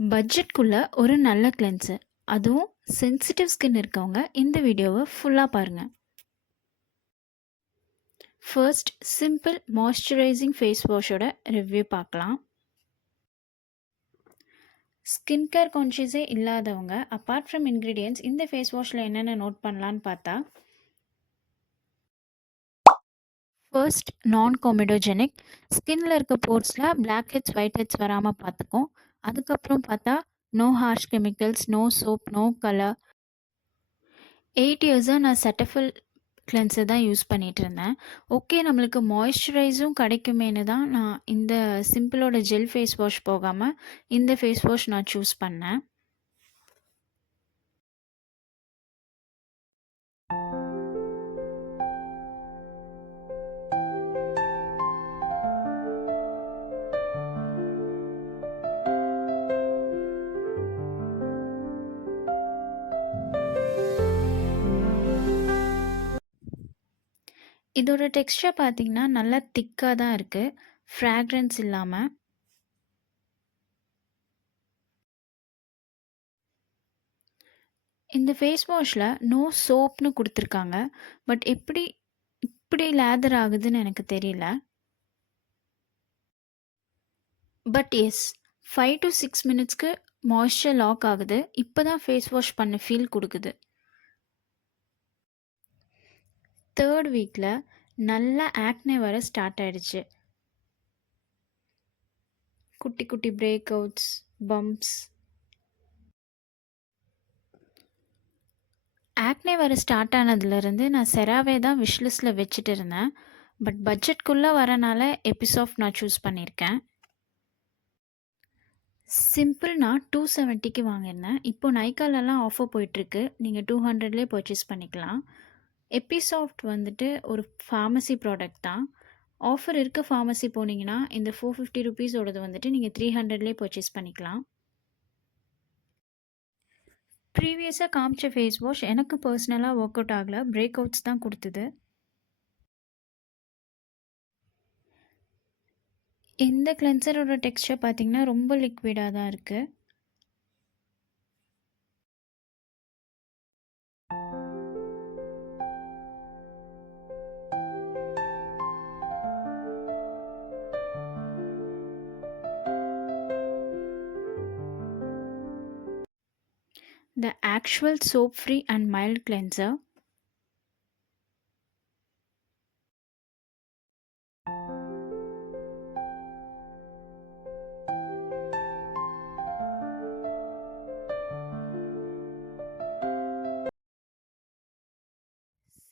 பட்ஜெட்குள்ள ஒரு நல்ல கிளென்சர். அதுவும் சென்சிட்டிவ் ஸ்கின் இருக்கவங்க இந்த வீடியோவை ஃபுல்லா பாருங்க. ஃபர்ஸ்ட் சிம்பிள் மாய்ஸ்சரைசிங் ஃபேஸ் வாஷோட ரிவ்யூ பார்க்கலாம். ஸ்கின் கேர் கான்ஷியஸே இல்லாதவங்க அப்பார்ட் ஃப்ரம் இன்க்ரீடியன்ட்ஸ் இந்த ஃபேஸ் வாஷில் என்னென்ன நோட் பண்ணலான்னு பார்த்தா, ஃபர்ஸ்ட் நான் காமெடோஜெனிக். ஸ்கின்ல இருக்க போர்ஸில் பிளாக் ஹெட்ஸ் ஒயிட் ஹெட்ஸ் வராமல் பார்த்துக்கும். அதுக்கப்புறம் பார்த்தா no harsh chemicals, no soap, no colour. 8 இயர்ஸாக நான் செட்டஃபில் கிளென்சர் தான் யூஸ் பண்ணிகிட்டு இருந்தேன். ஓகே, நம்மளுக்கு மாய்ஸ்சரைஸும் கிடைக்குமேனு தான் நான் இந்த சிம்பிளோட ஜெல் ஃபேஸ் வாஷ் போகாமல் இந்த ஃபேஸ் வாஷ் நான் சூஸ் பண்ணேன். இதோட டெக்ஸ்சர் பார்த்தீங்கன்னா நல்லா திக்காக தான் இருக்குது, ஃப்ராக்ரன்ஸ் இல்லாமல். இந்த ஃபேஸ் வாஷில் நோ சோப்னு கொடுத்துருக்காங்க. பட் இப்படி லேதர் ஆகுதுன்னு எனக்கு தெரியல. பட் எஸ், 5 to 6 மினிட்ஸ்க்கு மாய்ஸ்சர் லாக் ஆகுது. இப்போ தான் ஃபேஸ் வாஷ் பண்ண ஃபீல் கொடுக்குது. 3rd வீக்கில் நல்லா ஆக்னே வர ஸ்டார்ட் ஆயிடுச்சு. குட்டி குட்டி பிரேக் அவுட்ஸ், பம்ப்ஸ். ஆக்னே வர ஸ்டார்ட் ஆனதுலேருந்து நான் செராவே தான் விஷ்லிஸ்ட்டில் வச்சுட்டு இருந்தேன். பட் பட்ஜெட்குள்ளே வரனால எபிசாஃப்ட் நான் சூஸ் பண்ணியிருக்கேன். சிம்பிள் நான் 270க்கு வாங்கியிருந்தேன். இப்போது நைக்காலெல்லாம் ஆஃபர் போயிட்டுருக்கு, நீங்கள் 200லேயே பர்ச்சேஸ் பண்ணிக்கலாம். எபிசாஃப்ட் வந்துட்டு ஒரு ஃபார்மசி ப்ராடக்ட் தான். ஆஃபர் இருக்க ஃபார்மசி போனீங்கன்னா இந்த 450 ருபீஸோடது வந்துட்டு நீங்கள் 300லேயே பர்ச்சேஸ் பண்ணிக்கலாம். ப்ரீவியஸாக காமிச்ச ஃபேஸ் வாஷ் எனக்கு பர்சனலாக ஒர்க் அவுட் ஆகலை, பிரேக் அவுட்ஸ் தான் கொடுத்தது. இந்த கிளென்சரோட டெக்ஸ்சர் பார்த்திங்கன்னா ரொம்ப லிக்விடாக தான் இருக்குது. The actual soap-free and mild cleanser.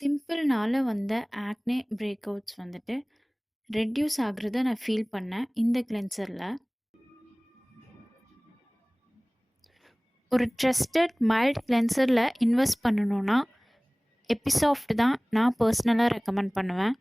சிம்பிள்னால வந்த ஆக்னே பிரேக் அவுட்ஸ் வந்துட்டு ரெட்யூஸ் ஆகுறத நான் ஃபீல் பண்ணேன் இந்த கிளென்சரில். ஒரு ட்ரஸ்டட் மைல்ட் கிளென்சரில் இன்வெஸ்ட் பண்ணணுன்னா எபிசாஃப்ட் தான் நான் பர்சனலாக ரெக்கமெண்ட் பண்ணுவேன்.